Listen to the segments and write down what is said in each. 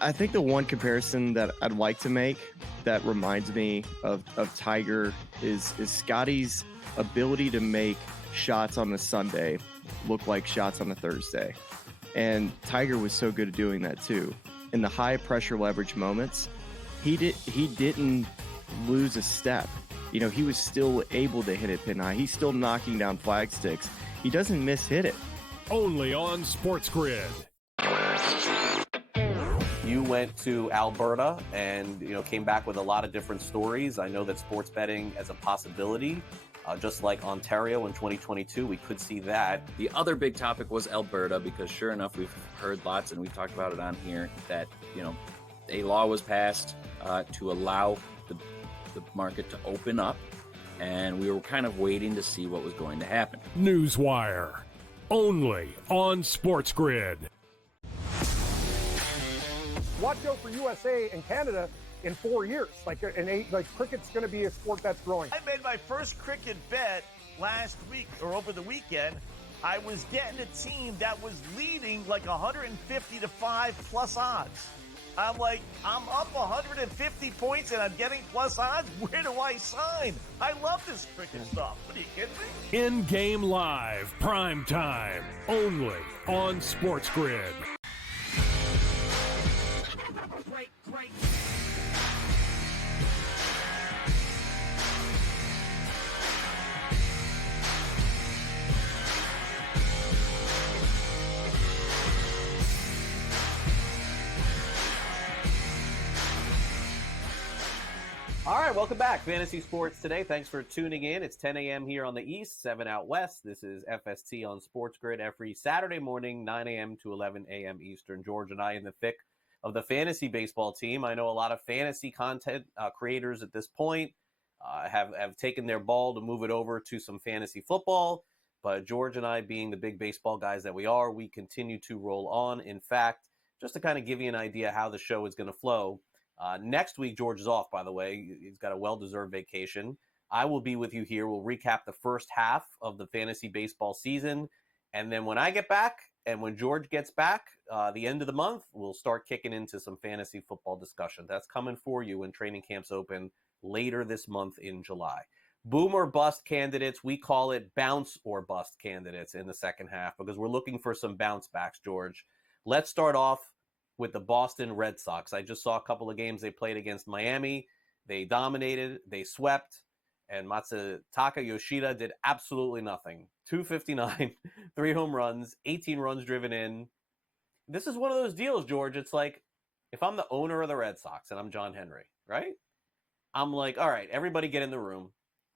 I think the one comparison that I'd like to make that reminds me of Tiger is Scotty's ability to make shots on a Sunday look like shots on a Thursday. And Tiger was so good at doing that too. In the high pressure leverage moments, he didn't lose a step. You know, he was still able to hit it pin high. He's still knocking down flag sticks. He doesn't hit it. Only on SportsGrid. You went to Alberta and, came back with a lot of different stories. I know that sports betting as a possibility, just like Ontario in 2022, we could see that. The other big topic was Alberta, because sure enough, we've heard lots, and we've talked about it on here, that, a law was passed to allow the market to open up, and we were kind of waiting to see what was going to happen. Newswire, only on SportsGrid. Watch out for USA and Canada in 4 years. Cricket's going to be a sport that's growing. I made my first cricket bet last week or over the weekend. I was getting a team that was leading like 150 to 5 plus odds. I'm like, I'm up 150 points and I'm getting plus odds. Where do I sign? I love this cricket stuff. What are you kidding me? In-game live, prime time, only on SportsGrid. Great. All right, welcome back. Fantasy Sports Today. Thanks for tuning in. It's 10 a.m. here on the East, 7 out West. This is FST on SportsGrid every Saturday morning, 9 a.m. to 11 a.m. Eastern. George and I in the thick of the fantasy baseball team. I know a lot of fantasy content creators at this point have taken their ball to move it over to some fantasy football. But George and I, being the big baseball guys that we are, we continue to roll on. In fact, just to kind of give you an idea how the show is going to flow, next week, George is off, by the way. He's got a well-deserved vacation. I will be with you here. We'll recap the first half of the fantasy baseball season. And then when I get back and when George gets back, the end of the month, we'll start kicking into some fantasy football discussion. That's coming for you when training camps open later this month in July. Boom or bust candidates, we call it bounce or bust candidates in the second half, because we're looking for some bounce backs, George. Let's start off with the Boston Red Sox. I just saw a couple of games they played against Miami. They dominated, they swept, and Masataka Yoshida did absolutely nothing. 259, 3 home runs, 18 runs driven in. This is one of those deals, George. It's like, if I'm the owner of the Red Sox and I'm John Henry, right? I'm like, all right, everybody get in the room.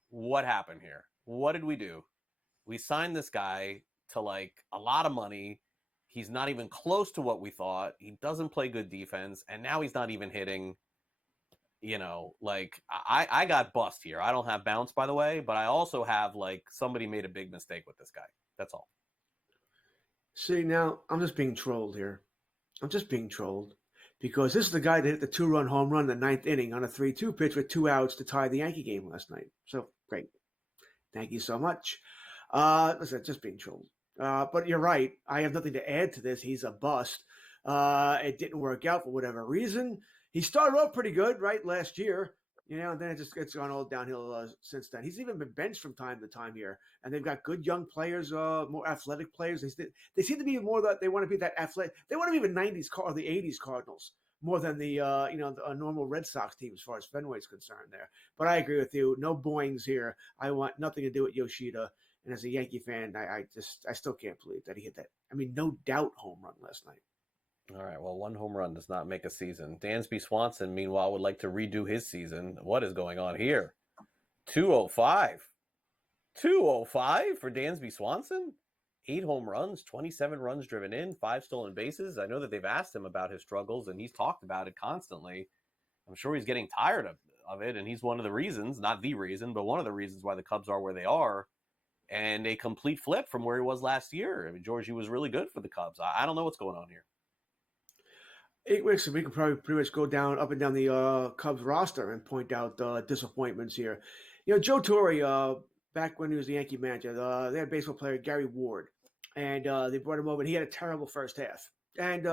What happened here? What did we do? We signed this guy to like a lot of money. He's not even close to what we thought. He doesn't play good defense, and now he's not even hitting. I got bust here. I don't have bounce, by the way, but I also have somebody made a big mistake with this guy. That's all. See, now I'm just being trolled here. I'm just being trolled because this is the guy that hit the 2-run home run in the 9th inning on a 3-2 pitch with 2 outs to tie the Yankee game last night. So great. Thank you so much. Listen, just being trolled. But you're right. I have nothing to add to this. He's a bust. It didn't work out for whatever reason. He started off pretty good, right, last year, and then it's gone all downhill since then. He's even been benched from time to time here, and they've got good young players, more athletic players. They seem to be more that they want to be that athletic. They want to be the 90s or the 80s Cardinals more than the a normal Red Sox team as far as Fenway's concerned there. But I agree with you. No Boings here. I want nothing to do with Yoshida. And as a Yankee fan, I still can't believe that he hit that. I mean, no doubt home run last night. All right, well, 1 home run does not make a season. Dansby Swanson, meanwhile, would like to redo his season. What is going on here? 205. 205 for Dansby Swanson? 8 home runs, 27 runs driven in, 5 stolen bases. I know that they've asked him about his struggles, and he's talked about it constantly. I'm sure he's getting tired of it, and he's one of the reasons, not the reason, but one of the reasons why the Cubs are where they are. And a complete flip from where he was last year. I mean, George, he was really good for the Cubs. I don't know what's going on here. 8 weeks, we could probably pretty much go down up and down the Cubs roster and point out disappointments here. Joe Torre, back when he was the Yankee manager, they had a baseball player, Gary Ward, and they brought him over, and he had a terrible first half. And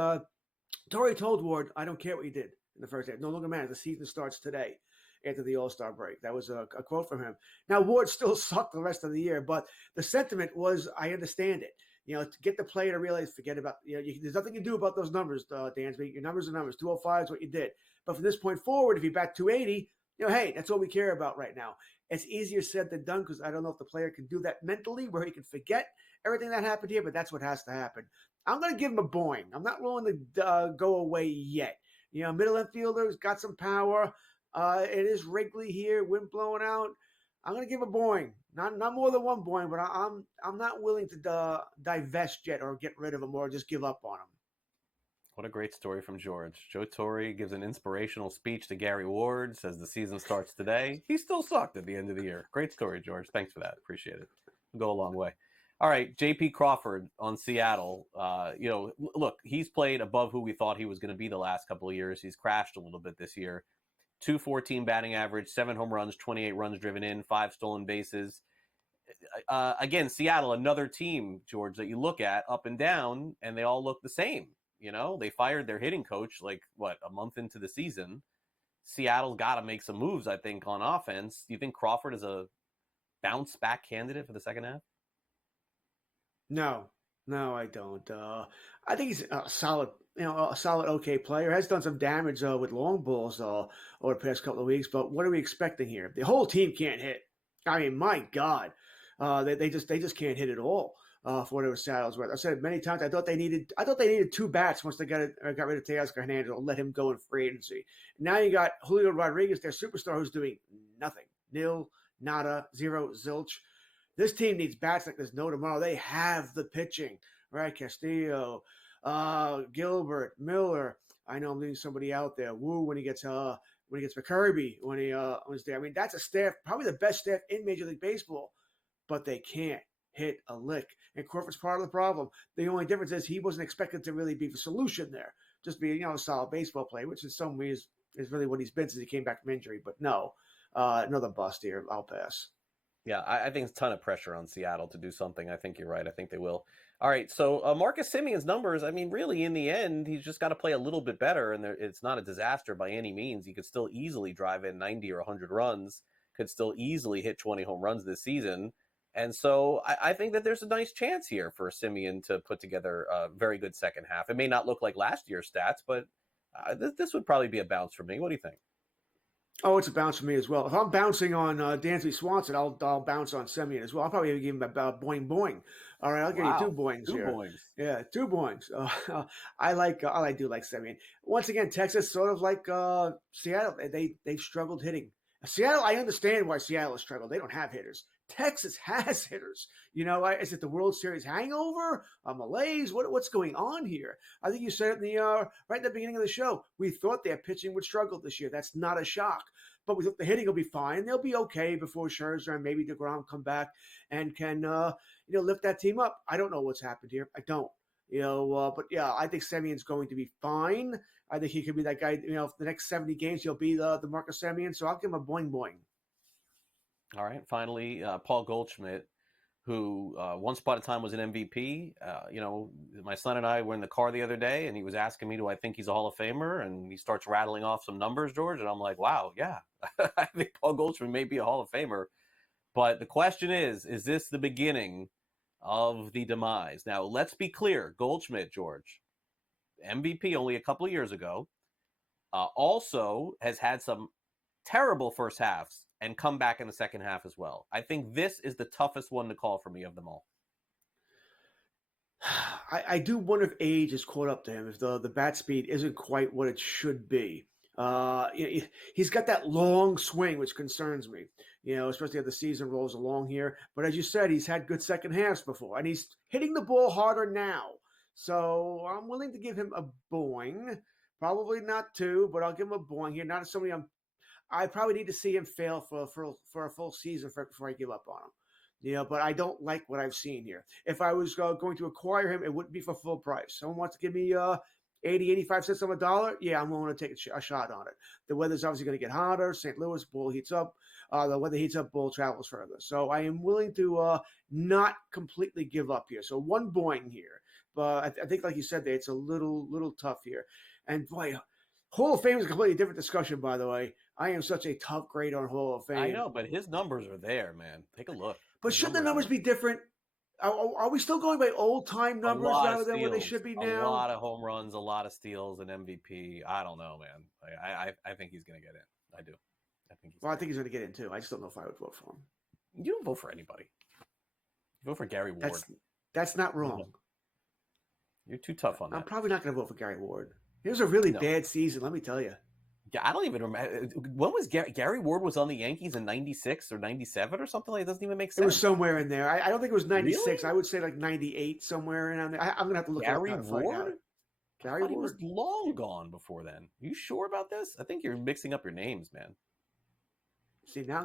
Torrey told Ward, I don't care what you did in the first half. No longer matters. The season starts today after the All-Star break. That was a quote from him. Now, Ward still sucked the rest of the year, but the sentiment was, I understand it. To get the player to realize, forget about, there's nothing you can do about those numbers, Dansby. Your numbers are numbers. 205 is what you did. But from this point forward, if you bat 280, hey, that's all we care about right now. It's easier said than done because I don't know if the player can do that mentally where he can forget everything that happened here, but that's what has to happen. I'm going to give him a boing. I'm not willing to go away yet. Middle infielder's got some power. It is Wrigley here, wind blowing out. I'm going to give a boing. Not more than one boing, but I'm not willing to divest yet or get rid of him or just give up on him. What a great story from George. Joe Torre gives an inspirational speech to Gary Ward, says the season starts today. He still sucked at the end of the year. Great story, George. Thanks for that. Appreciate it. It'll go a long way. All right, J.P. Crawford on Seattle. Look, he's played above who we thought he was going to be the last couple of years. He's crashed a little bit this year. 214 batting average, 7 home runs, 28 runs driven in, 5 stolen bases. Again, Seattle, another team, George, that you look at up and down, and they all look the same. They fired their hitting coach, a month into the season. Seattle's got to make some moves, I think, on offense. Do you think Crawford is a bounce-back candidate for the second half? No, I don't. I think he's a solid, okay player. Has done some damage with long balls over the past couple of weeks. But what are we expecting here? The whole team can't hit. I mean, my God, they just can't hit at all. For whatever Seattle's worth. I've said it many times. I thought they needed 2 bats once they got rid of Teoscar Hernandez or let him go in free agency. Now you got Julio Rodriguez, their superstar, who's doing nothing. Nil, nada, zero, zilch. This team needs bats like there's no tomorrow. They have the pitching, right? Castillo, Gilbert, Miller. I know I'm leaving somebody out there. Wu when he gets McCurby when he was there. I mean, that's a staff, probably the best staff in Major League Baseball, but they can't hit a lick. And Crawford's part of the problem. The only difference is he wasn't expected to really be the solution there. Just be, a solid baseball player, which in some ways is really what he's been since he came back from injury. But no, another bust here. I'll pass. Yeah, I think it's a ton of pressure on Seattle to do something. I think you're right. I think they will. All right, so Marcus Semion's numbers, I mean, really, in the end, he's just got to play a little bit better, and it's not a disaster by any means. He could still easily drive in 90 or 100 runs, could still easily hit 20 home runs this season. And so I think that there's a nice chance here for Semien to put together a very good second half. It may not look like last year's stats, but this would probably be a bounce for me. What do you think? Oh, it's a bounce for me as well. If I'm bouncing on Dansby Swanson, I'll bounce on Semien as well. I'll probably give him about boing boing. All right, I'll give you 2 boings here. 2 boings. Yeah, 2 boings. I do like Semien. Once again, Texas sort of like Seattle. They've struggled hitting. Seattle, I understand why Seattle has struggled. They don't have hitters. Texas has hitters. Is it the World Series hangover? Malaise? What's going on here? I think you said it right at the beginning of the show. We thought their pitching would struggle this year. That's not a shock. But we thought the hitting will be fine. They'll be okay before Scherzer and maybe DeGrom come back and can lift that team up. I don't know what's happened here. I don't. But yeah, I think Semien's going to be fine. I think he could be that guy. For the next 70 games, he'll be the Marcus Semien. So I'll give him a boing boing. All right. Finally, Paul Goldschmidt, who once upon a time was an MVP. My son and I were in the car the other day, and he was asking me, do I think he's a Hall of Famer? And he starts rattling off some numbers, George. And I'm like, wow, yeah, I think Paul Goldschmidt may be a Hall of Famer. But the question is this the beginning of the demise? Now, let's be clear. Goldschmidt, George, MVP only a couple of years ago, also has had some terrible first halves and come back in the second half as well. I think this is the toughest one to call for me of them all. I do wonder if age has caught up to him, if the bat speed isn't quite what it should be. He's got that long swing, which concerns me, especially as the season rolls along here. But as you said, he's had good second halves before, and he's hitting the ball harder now. So I'm willing to give him a boing. Probably not 2, but I'll give him a boing here. Not as somebody I probably need to see him fail for a full season before I give up on him. But I don't like what I've seen here. If I was going to acquire him, it wouldn't be for full price. Someone wants to give me 80, 85 cents on the dollar, yeah, I'm willing to take a shot on it. The weather's obviously going to get hotter. St. Louis, bull heats up. The weather heats up, bull travels further. So I am willing to not completely give up here. So 1 boing here. But I think, like you said, it's a little tough here. And boy, Hall of Fame is a completely different discussion, by the way. I am such a tough grade on Hall of Fame. I know, but his numbers are there, man. Take a look. But should the numbers be different? Are we still going by old-time numbers rather than what they should be now? A lot of home runs, a lot of steals, and MVP. I don't know, man. I think he's going to get in. I do. I think he's going to get in, too. I just don't know if I would vote for him. You don't vote for anybody. You vote for Gary Ward. That's not wrong. You're too tough on that. I'm probably not going to vote for Gary Ward. It was a really bad season, let me tell you. Yeah, I don't even remember. When was Gary Ward was on the Yankees in 96 or 97 or something like that? It doesn't even make sense. It was somewhere in there. I don't think it was 96. Really? I would say like 98, somewhere around there. I'm going to have to look Gary it up. Ward? Gary Ward? He was long gone before then. Are you sure about this? I think you're mixing up your names, man. See, now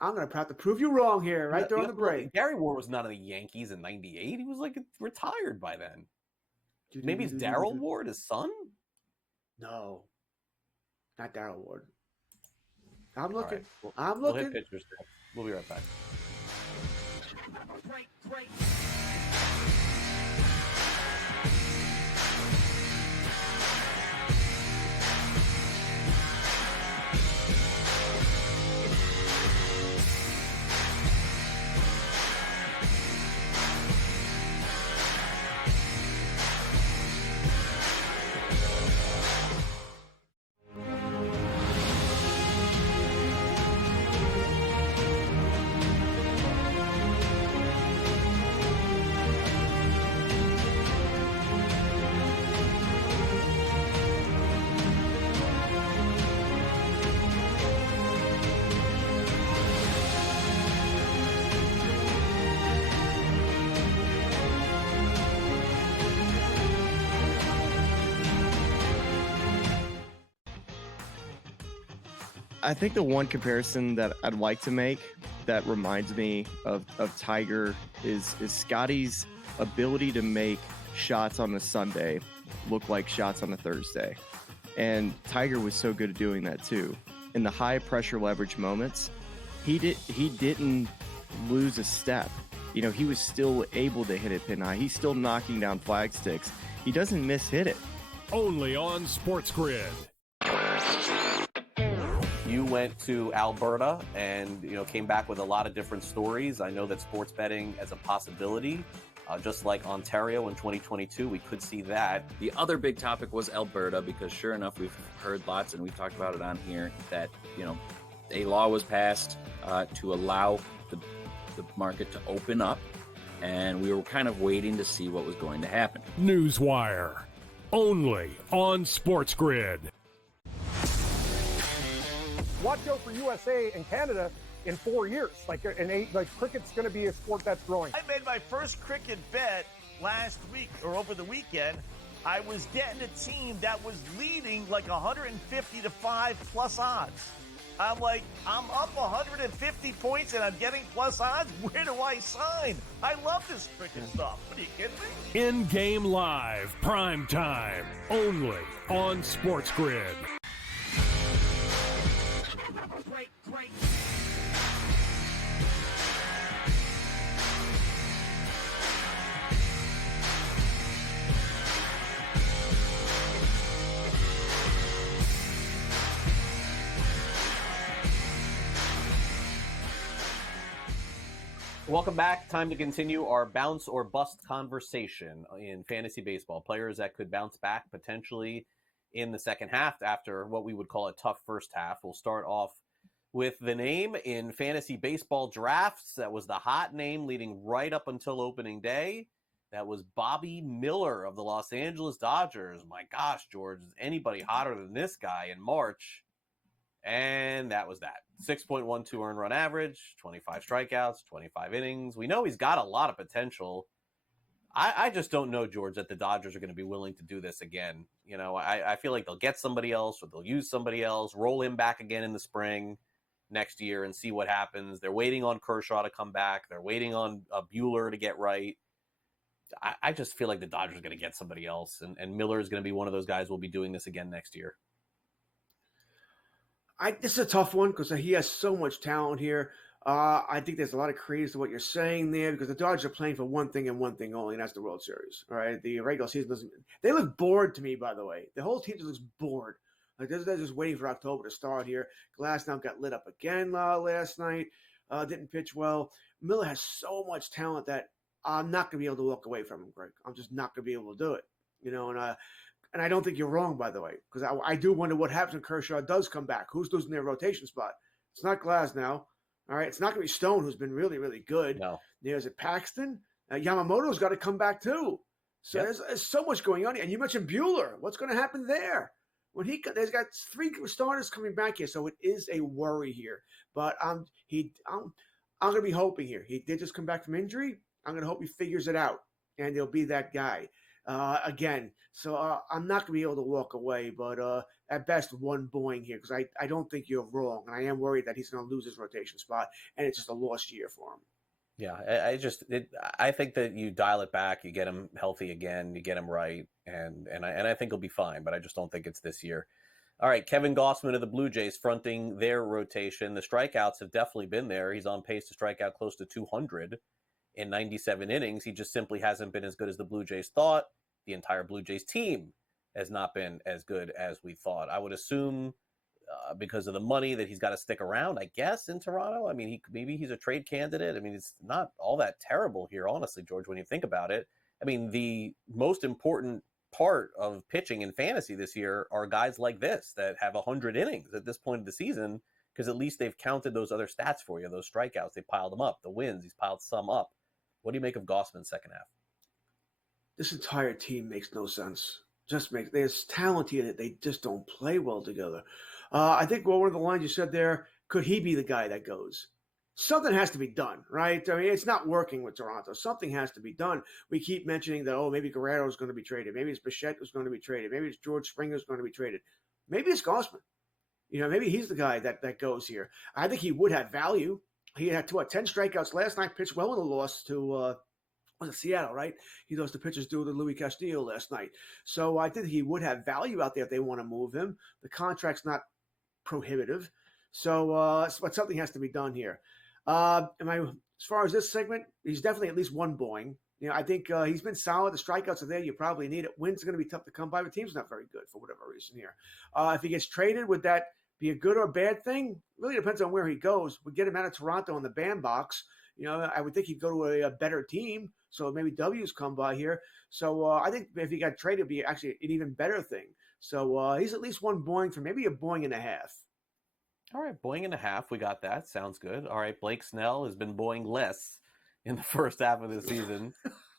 I'm going to have to prove you wrong here right during the break. Gary Ward was not on the Yankees in 98. He was like retired by then. Maybe it's Darryl Ward, his son? No. Not Darryl Ward. I'm looking. Right. I'm We'll looking. hit pitchers. We'll be right back. Break. I think the one comparison that I'd like to make that reminds me of Tiger is Scotty's ability to make shots on a Sunday look like shots on a Thursday. And Tiger was so good at doing that too. In the high pressure leverage moments, he didn't lose a step. You know, he was still able to hit it pin high. He's still knocking down flag sticks. He doesn't hit it. Only on SportsGrid. You went to Alberta and came back with a lot of different stories. I know that sports betting as a possibility, just like Ontario in 2022, we could see that. The other big topic was Alberta, because sure enough, we've heard lots and we've talked about it on here that a law was passed to allow the market to open up, and we were kind of waiting to see what was going to happen. Newswire, only on SportsGrid. Watch out for USA and Canada in 4 years. Cricket's going to be a sport that's growing. I made my first cricket bet last week or over the weekend. I was getting a team that was leading like 150 to 5 plus odds. I'm like, I'm up 150 points and I'm getting plus odds. Where do I sign? I love this cricket stuff. What are you kidding me? In-game live, prime time, only on SportsGrid. Break. Welcome back. Time to continue our bounce or bust conversation in fantasy baseball. Players that could bounce back potentially in the second half after what we would call a tough first half. We'll start off with the name in fantasy baseball drafts. That was the hot name leading right up until opening day. That was Bobby Miller of the Los Angeles Dodgers. My gosh, George, is anybody hotter than this guy in March? And that was that. 6.12 earned run average, 25 strikeouts, 25 innings. We know he's got a lot of potential. I just don't know, George, that the Dodgers are going to be willing to do this again. I feel like they'll get somebody else or they'll use somebody else, roll him back again in the spring next year and see what happens. They're waiting on Kershaw to come back. They're waiting on Buehler to get right. I just feel like the Dodgers are going to get somebody else, and Miller is going to be one of those guys who will be doing this again next year. This is a tough one because he has so much talent here. I think there's a lot of credence to what you're saying there because the Dodgers are playing for one thing and one thing only, and that's the World Series. All right, the regular season doesn't. They look bored to me, by the way. The whole team just looks bored. Like they're just waiting for October to start here. Glass now got lit up again last night. Didn't pitch well. Miller has so much talent that I'm not going to be able to walk away from him, Greg. I'm just not going to be able to do it. And I don't think you're wrong, by the way, because I do wonder what happens when Kershaw does come back. Who's losing their rotation spot? It's not Glass now. All right, it's not going to be Stone, who's been really, really good. No. There's a Paxton. Yamamoto's got to come back too. So there's so much going on here. And you mentioned Buehler. What's going to happen there? There's got 3 starters coming back here, so it is a worry here. But I'm going to be hoping here. He did just come back from injury. I'm going to hope he figures it out, and he'll be that guy again. So I'm not going to be able to walk away, but at best, one Boeing here because I don't think you're wrong, and I am worried that he's going to lose his rotation spot, and it's just a lost year for him. Yeah, I think that you dial it back, you get him healthy again, you get him right, and I think he'll be fine, but I just don't think it's this year. All right, Kevin Gossman of the Blue Jays fronting their rotation. The strikeouts have definitely been there. He's on pace to strike out close to 200 in 97 innings. He just simply hasn't been as good as the Blue Jays thought. The entire Blue Jays team has not been as good as we thought. I would assume because of the money that he's got to stick around, I guess, in Toronto. I mean, maybe he's a trade candidate. I mean, it's not all that terrible here, honestly, George, when you think about it. I mean, the most important part of pitching in fantasy this year are guys like this that have 100 innings at this point of the season because at least they've counted those other stats for you, those strikeouts. They piled them up. The wins, he's piled some up. What do you make of Gossman's second half? This entire team makes no sense. There's talent here that they just don't play well together. I think one of the lines you said there, could he be the guy that goes? Something has to be done, right? I mean, it's not working with Toronto. Something has to be done. We keep mentioning that, maybe Guerrero is going to be traded. Maybe it's Bichette who's going to be traded. Maybe it's George Springer who's going to be traded. Maybe it's Gossman. Maybe he's the guy that goes here. I think he would have value. He had 10 strikeouts last night, pitched well in the loss to was it Seattle, right? He lost the pitchers due to Louis Castillo last night. So I think he would have value out there if they want to move him. The contract's not prohibitive. So but something has to be done here. As far as this segment, he's definitely at least one Boeing. I think he's been solid. The strikeouts are there. You probably need it. Wins are going to be tough to come by. The team's not very good for whatever reason here. If he gets traded, would that be a good or a bad thing? Really depends on where he goes. We get him out of Toronto in the bandbox. I would think he'd go to a better team. So maybe W's come by here. So I think if he got traded, it'd be actually an even better thing. So he's at least one Boeing for maybe a Boeing and a half. All right, Boeing and a half. We got that. Sounds good. All right, Blake Snell has been Boeing less in the first half of the season.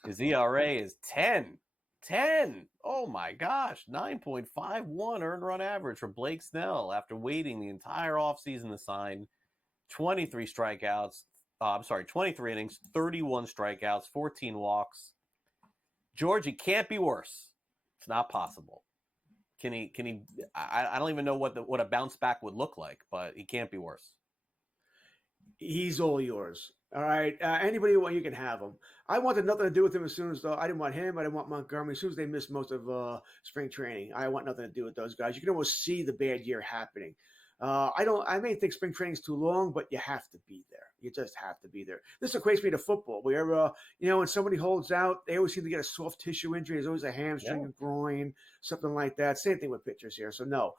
His ERA is 10. 10. Oh, my gosh. 9.51 earned run average for Blake Snell after waiting the entire offseason to sign 23 strikeouts. 23 innings, 31 strikeouts, 14 walks. George, he can't be worse. It's not possible. Can he? I don't even know what a bounce back would look like, but he can't be worse. He's all yours. All right. Anybody you want, you can have him. I wanted nothing to do with him as soon as I didn't want him. I didn't want Montgomery. As soon as they missed most of spring training, I want nothing to do with those guys. You can almost see the bad year happening. I may think spring training is too long, but you have to be there. You just have to be there. This equates me to football, where, when somebody holds out, they always seem to get a soft tissue injury. There's always a hamstring, a groin, something like that. Same thing with pitchers here. So, no.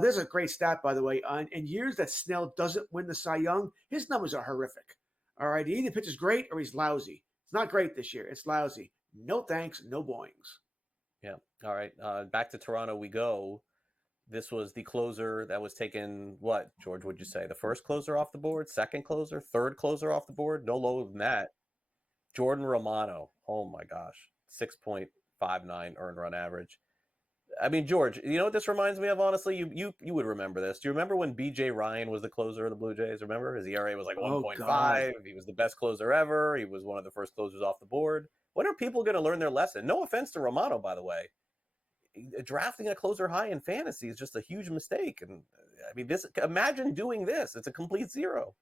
There's a great stat, by the way. In years that Snell doesn't win the Cy Young, his numbers are horrific. All right. He either pitches great or he's lousy. It's not great this year. It's lousy. No thanks. No Boeings. Yeah. All right. Back to Toronto we go. This was the closer that was taken, what, George, would you say? The first closer off the board, second closer, third closer off the board? No lower than that. Jordan Romano. Oh, my gosh. 6.59 earned run average. I mean, George, you know what this reminds me of, honestly? You would remember this. Do you remember when B.J. Ryan was the closer of the Blue Jays? Remember? His ERA was like 1.5. He was the best closer ever. He was one of the first closers off the board. When are people going to learn their lesson? No offense to Romano, by the way. Drafting a closer high in fantasy is just a huge mistake. And I mean, imagine doing this. It's a complete zero.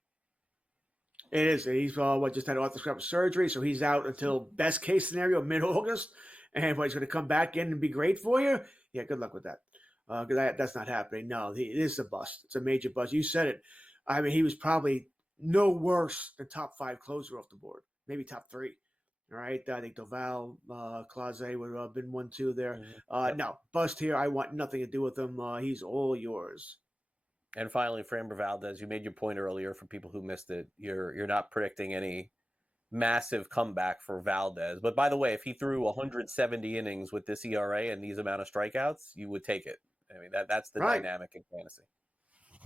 It is. He's just had arthroscopic surgery, so he's out until best case scenario mid-August. And he's going to come back in and be great for you. Yeah, good luck with that. Because that's not happening. No, it is a bust. It's a major bust. You said it. I mean, he was probably no worse than top 5 closer off the board, maybe top 3. All right, I think Doval, Clase would have been 1-2 there. No, bust here. I want nothing to do with him. He's all yours. And finally, Framber Valdez, you made your point earlier for people who missed it. You're not predicting any massive comeback for Valdez. But by the way, if he threw 170 innings with this ERA and these amount of strikeouts, you would take it. I mean, that's the dynamic in fantasy.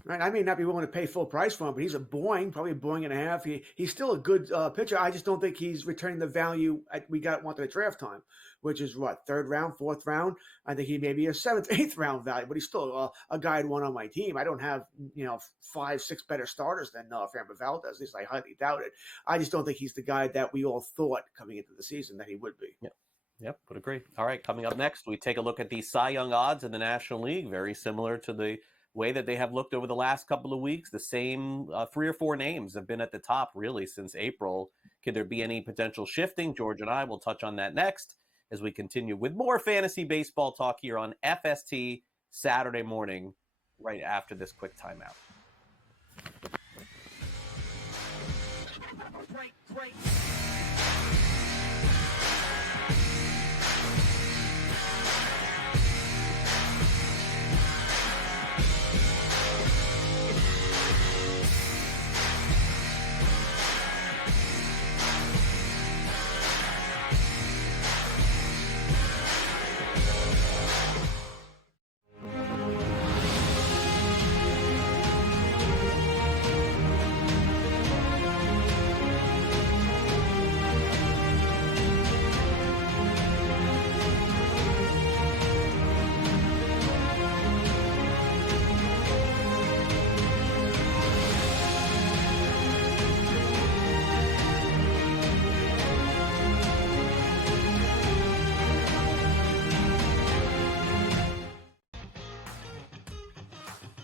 Right, I may not be willing to pay full price for him, but he's a Boeing, probably a Boeing and a half. He's still a good pitcher. I just don't think he's returning the value we wanted at draft time, which is what, 3rd round, 4th round. I think he may be a 7th, 8th round value, but he's still a guy I'd want on my team. I don't have 5, 6 better starters than Framber Valdez. At least I highly doubt it. I just don't think he's the guy that we all thought coming into the season that he would be. Yep, would agree. All right, coming up next, we take a look at the Cy Young odds in the National League, very similar to the way that they have looked over the last couple of weeks. The same 3 or 4 names have been at the top really since April. Could there be any potential shifting? George and I will touch on that next as we continue with more fantasy baseball talk here on FST Saturday morning, right after this quick timeout. Great.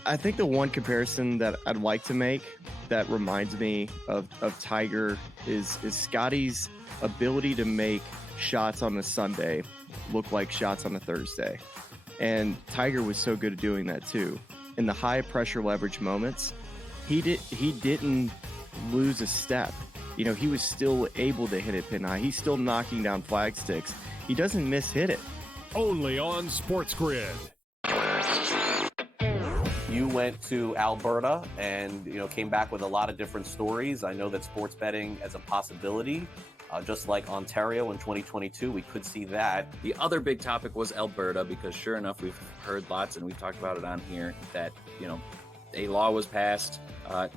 I think the one comparison that I'd like to make that reminds me of Tiger is Scotty's ability to make shots on a Sunday look like shots on a Thursday. And Tiger was so good at doing that too. In the high pressure leverage moments, he didn't lose a step. He was still able to hit it pin high. He's still knocking down flag sticks. He doesn't hit it. Only on SportsGrid. You went to Alberta and came back with a lot of different stories. I know that sports betting as a possibility, just like Ontario in 2022, we could see that. The other big topic was Alberta, because sure enough, we've heard lots, and we've talked about it on here, that a law was passed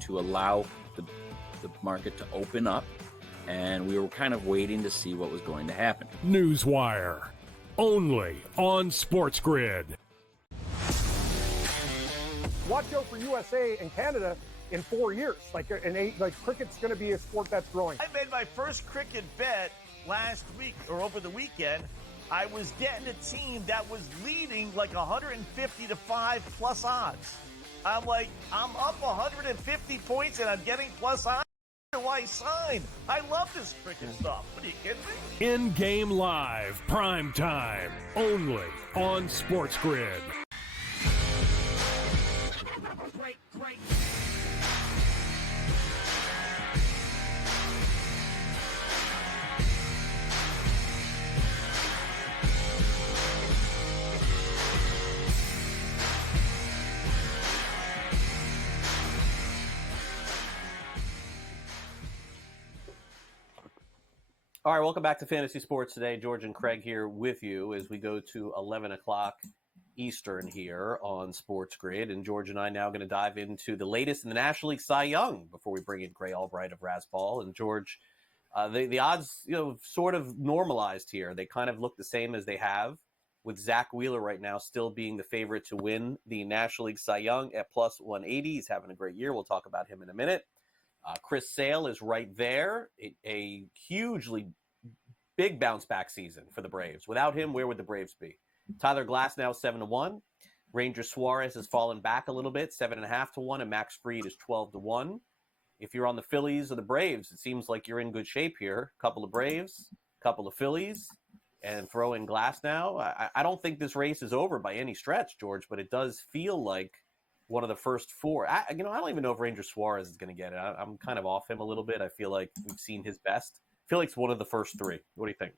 to allow the market to open up, and we were kind of waiting to see what was going to happen. Newswire. Only on SportsGrid. Watch out for USA and Canada in 4 years. Cricket's going to be a sport that's growing. I made my first cricket bet last week or over the weekend. I was getting a team that was leading like 150 to 5 plus odds. I'm like, I'm up 150 points and I'm getting plus odds. Why sign? I love this cricket stuff. What are you kidding me? In-game live, prime time, only on SportsGrid. Great. All right, welcome back to Fantasy Sports today. George and Craig here with you as we go to 11 o'clock Eastern here on SportsGrid. And George and I now going to dive into the latest in the National League Cy Young before we bring in Gray Albright of Razzball. And George, the odds, sort of normalized here. They kind of look the same as they have, with Zach Wheeler right now still being the favorite to win the National League Cy Young at plus 180. He's having a great year. We'll talk about him in a minute. Chris Sale is right there. A hugely big bounce back season for the Braves. Without him, where would the Braves be? Tyler Glass now 7-1. Ranger Suarez has fallen back a little bit, 7.5-1, and Max Fried is 12-1. If you're on the Phillies or the Braves, it seems like you're in good shape here. A couple of Braves, a couple of Phillies, and throw in Glass now. I don't think this race is over by any stretch, George, but it does feel like one of the first four. I don't even know if Ranger Suarez is going to get it. I'm kind of off him a little bit. I feel like we've seen his best. I feel like it's one of the first three. What do you think?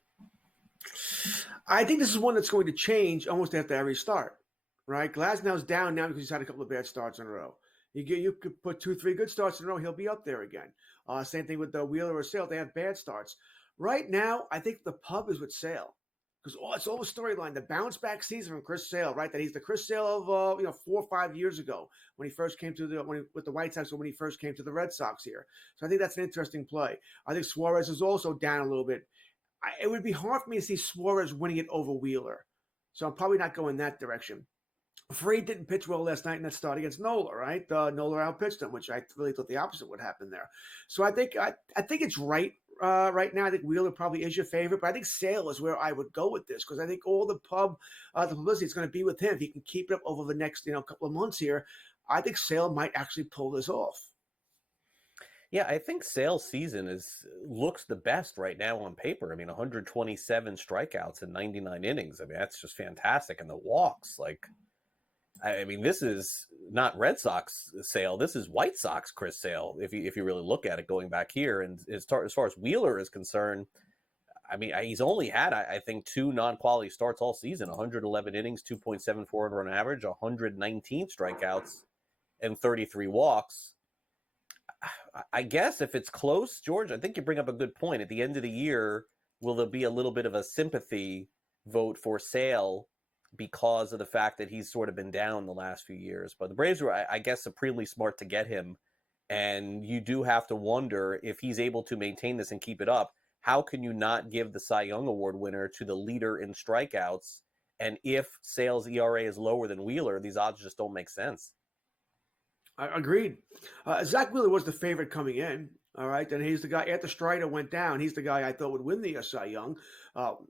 I think this is one that's going to change almost after every start, right? Glasnow's down now because he's had a couple of bad starts in a row. You could put 2-3 good starts in a row, he'll be up there again. Same thing with Wheeler or Sale. They have bad starts. Right now, I think the pub is with Sale. Because it's all the storyline, the bounce back season from Chris Sale, right? That he's the Chris Sale of 4 or 5 years ago when he first came to with the White Sox or when he first came to the Red Sox here. So I think that's an interesting play. I think Suarez is also down a little bit. It would be hard for me to see Suarez winning it over Wheeler. So I'm probably not going that direction. Fried didn't pitch well last night in that start against Nola, right? Nola outpitched him, which I really thought the opposite would happen there. So I think it's right right now. I think Wheeler probably is your favorite, but I think Sale is where I would go with this because I think all the publicity is going to be with him. If he can keep it up over the next couple of months here, I think Sale might actually pull this off. Yeah, I think Sale's season looks the best right now on paper. I mean, 127 strikeouts in 99 innings. I mean, that's just fantastic. And the walks, I mean, this is not Red Sox Sale. This is White Sox Chris Sale, if you really look at it going back here. And as far as Wheeler is concerned, I mean, he's only had, I think, 2 non-quality starts all season, 111 innings, 2.74 run average, 119 strikeouts, and 33 walks. I guess if it's close, George, I think you bring up a good point. At the end of the year, will there be a little bit of a sympathy vote for Sale because of the fact that he's sort of been down the last few years? But the Braves were, I guess, supremely smart to get him. And you do have to wonder if he's able to maintain this and keep it up. How can you not give the Cy Young Award winner to the leader in strikeouts? And if Sale's ERA is lower than Wheeler, these odds just don't make sense. Agreed. Zach Wheeler was the favorite coming in. All right. And he's the guy after Strider went down. He's the guy I thought would win the Cy Young.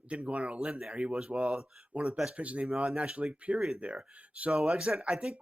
Didn't go on a limb there. He was, one of the best pitchers in the National League period there. So, like I said, I think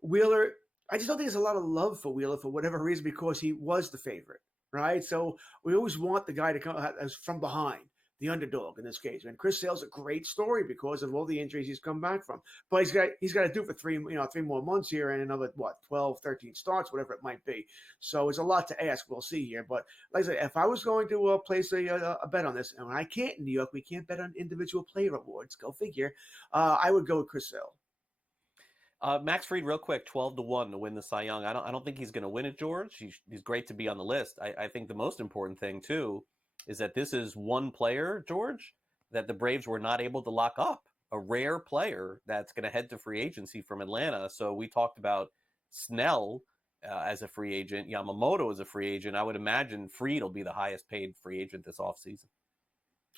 Wheeler, I just don't think there's a lot of love for Wheeler for whatever reason because he was the favorite. Right. So we always want the guy to come as from behind. The underdog in this case. And Chris Sale's a great story because of all the injuries he's come back from. But he's got to do it for 3 more months here and another 12, 13 starts, whatever it might be. So it's a lot to ask. We'll see here. But like I said, if I was going to place a bet on this, and when I can't in New York, we can't bet on individual player awards. Go figure. I would go with Chris Sale. Max Fried, real quick, 12-1 to win the Cy Young. I don't think he's going to win it, George. He's great to be on the list. I think the most important thing too is that this is one player, George, that the Braves were not able to lock up. A rare player that's going to head to free agency from Atlanta. So we talked about Snell as a free agent, Yamamoto as a free agent. I would imagine Fried will be the highest paid free agent this offseason.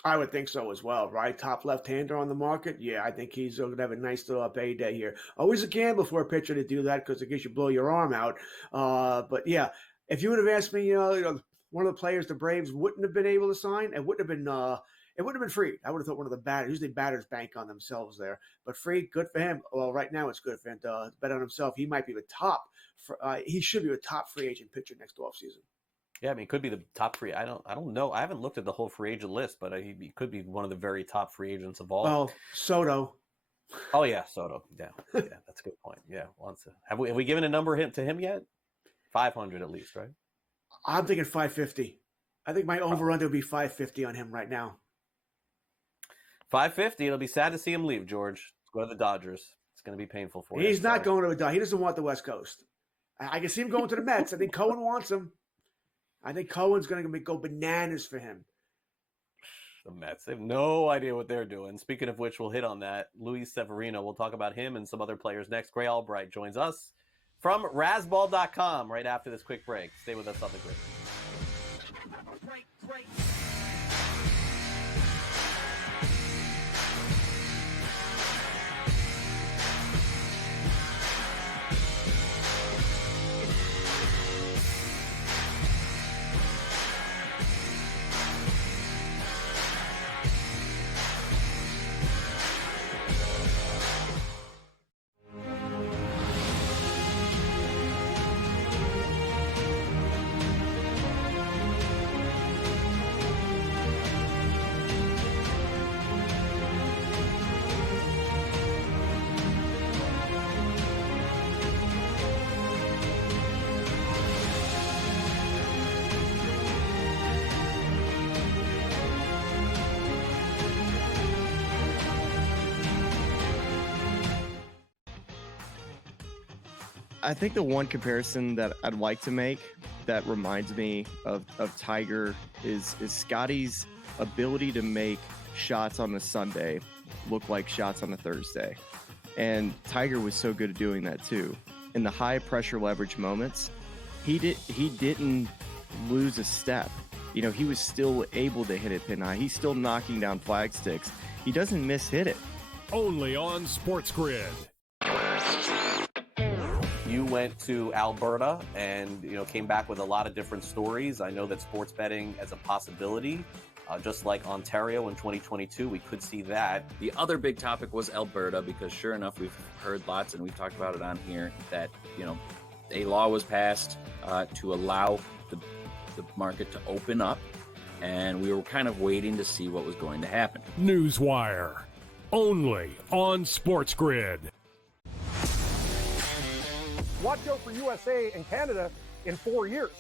I would think so as well, right? Top left-hander on the market. Yeah, I think he's going to have a nice little payday here. Always a gamble for a pitcher to do that because it gives you blow your arm out. But yeah, if you would have asked me, one of the players the Braves wouldn't have been able to sign, it wouldn't have been Fried. I would have thought one of the batters. Usually batters bank on themselves there. But Fried, good for him. Well, right now it's good for him to bet on himself. He might be the top. He should be a top free agent pitcher next offseason. Yeah, I mean, could be the top free. I don't know. I haven't looked at the whole free agent list, but he could be one of the very top free agents of all. Oh, Soto. Oh yeah, Soto. Yeah, that's a good point. Yeah, have we given a number to him yet? 500 at least, right? I'm thinking 550. I think my over-under would be 550 on him right now. 550. It'll be sad to see him leave, George. Go to the Dodgers. It's going to be painful for him. He's not going to the Dodgers. He doesn't want the West Coast. I can see him going to the Mets. I think Cohen wants him. I think Cohen's going to go bananas for him. The Mets. They have no idea what they're doing. Speaking of which, we'll hit on that. Luis Severino. We'll talk about him and some other players next. Gray Albright joins us from Razzball.com right after this quick break. Stay with us on the grid. Great. I think the one comparison that I'd like to make that reminds me of Tiger is Scotty's ability to make shots on a Sunday look like shots on a Thursday. And Tiger was so good at doing that too. In the high pressure leverage moments, he didn't lose a step. You know, he was still able to hit it pin high. He's still knocking down flag sticks. He doesn't miss-hit it. Only on SportsGrid. You went to Alberta and came back with a lot of different stories. I know that sports betting as a possibility, just like Ontario in 2022, we could see that. The other big topic was Alberta, because sure enough, we've heard lots, and we've talked about it on here, that a law was passed to allow the market to open up, and we were kind of waiting to see what was going to happen. Newswire. Only on SportsGrid. Watch out for USA and Canada in 4 years.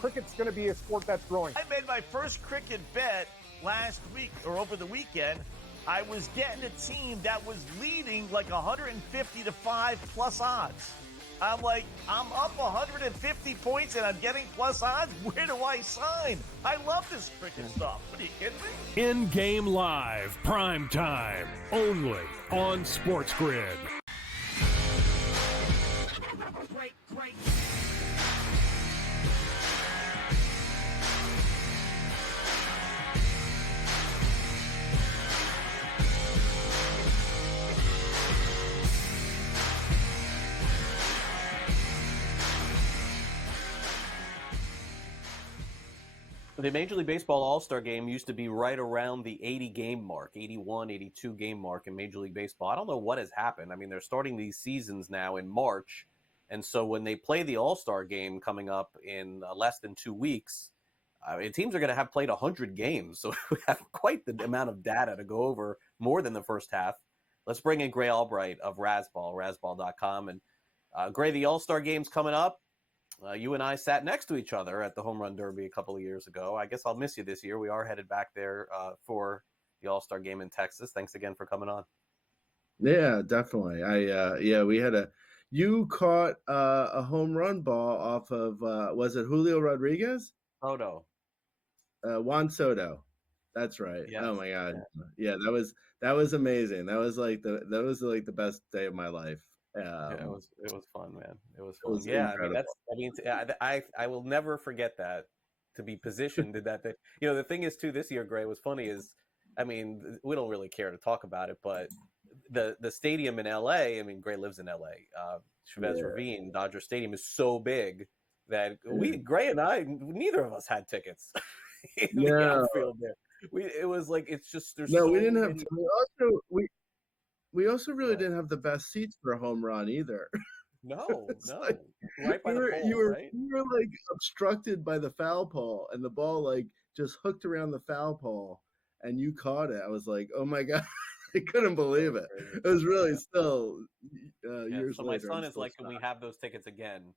Cricket's going to be a sport that's growing. I made my first cricket bet last week or over the weekend. I was getting a team that was leading like 150 to 5 plus odds. I'm like, I'm up 150 points and I'm getting plus odds. Where do I sign? I love this cricket stuff. What are you kidding me? In-game live, prime time, only on SportsGrid. Great, great. The Major League Baseball All-Star Game used to be right around the 80-game mark, 81, 82-game mark in Major League Baseball. I don't know what has happened. I mean, they're starting these seasons now in March, and so when they play the All-Star Game coming up in less than 2 weeks, teams are going to have played 100 games, so we have quite the amount of data to go over, more than the first half. Let's bring in Gray Albright of Razzball, razzball.com. And Gray, the All-Star Game's coming up. You and I sat next to each other at the Home Run Derby a couple of years ago. I guess I'll miss you this year. We are headed back there for the All-Star Game in Texas. Thanks again for coming on. Yeah, definitely. We had you caught a home run ball off of, was it Julio Rodriguez? Soto. Juan Soto. That's right. Yes. Oh my God. Yeah, that was amazing. That was like the best day of my life. It was fun, man. It was It fun. was Yeah, incredible. I will never forget that, to be positioned in that. The thing is too, this year, Gray, what's funny is, we don't really care to talk about it, but the stadium in LA, Gray lives in LA, Chavez Ravine, Dodger Stadium is so big that Gray and I, neither of us had tickets in the outfield there. It was like, it's just, there's No, so we didn't have. many... We also really didn't have the best seats for a home run either. No, Like, right by the pole, you were right? like obstructed by the foul pole, and the ball like just hooked around the foul pole, and you caught it. I was like, oh my God, I couldn't believe it. It was really still years so later. my son I'm is like, can we have those tickets again?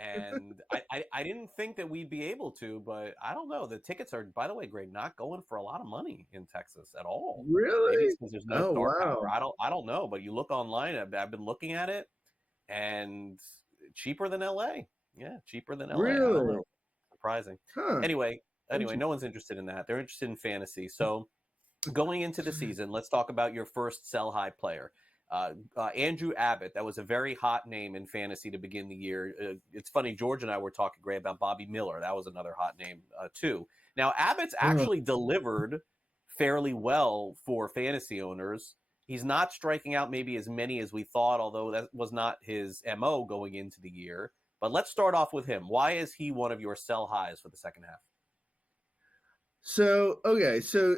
And I didn't think that we'd be able to, but I don't know. The tickets are, by the way, Greg, not going for a lot of money in Texas at all. Really? Maybe it's because there's no star wow. power. I don't know, but you look online. I've been looking at it, and cheaper than LA. Yeah, cheaper than LA. I don't Really? know. Surprising. Huh. Anyway, no one's interested in that. They're interested in fantasy. So going into the season, let's talk about your first sell high player. Andrew Abbott, that was a very hot name in fantasy to begin the year. It's funny, George and I were talking, Gray, about Bobby Miller. That was another hot name, too. Now, Abbott's actually delivered fairly well for fantasy owners. He's not striking out maybe as many as we thought, although that was not his MO going into the year. But let's start off with him. Why is he one of your sell highs for the second half? So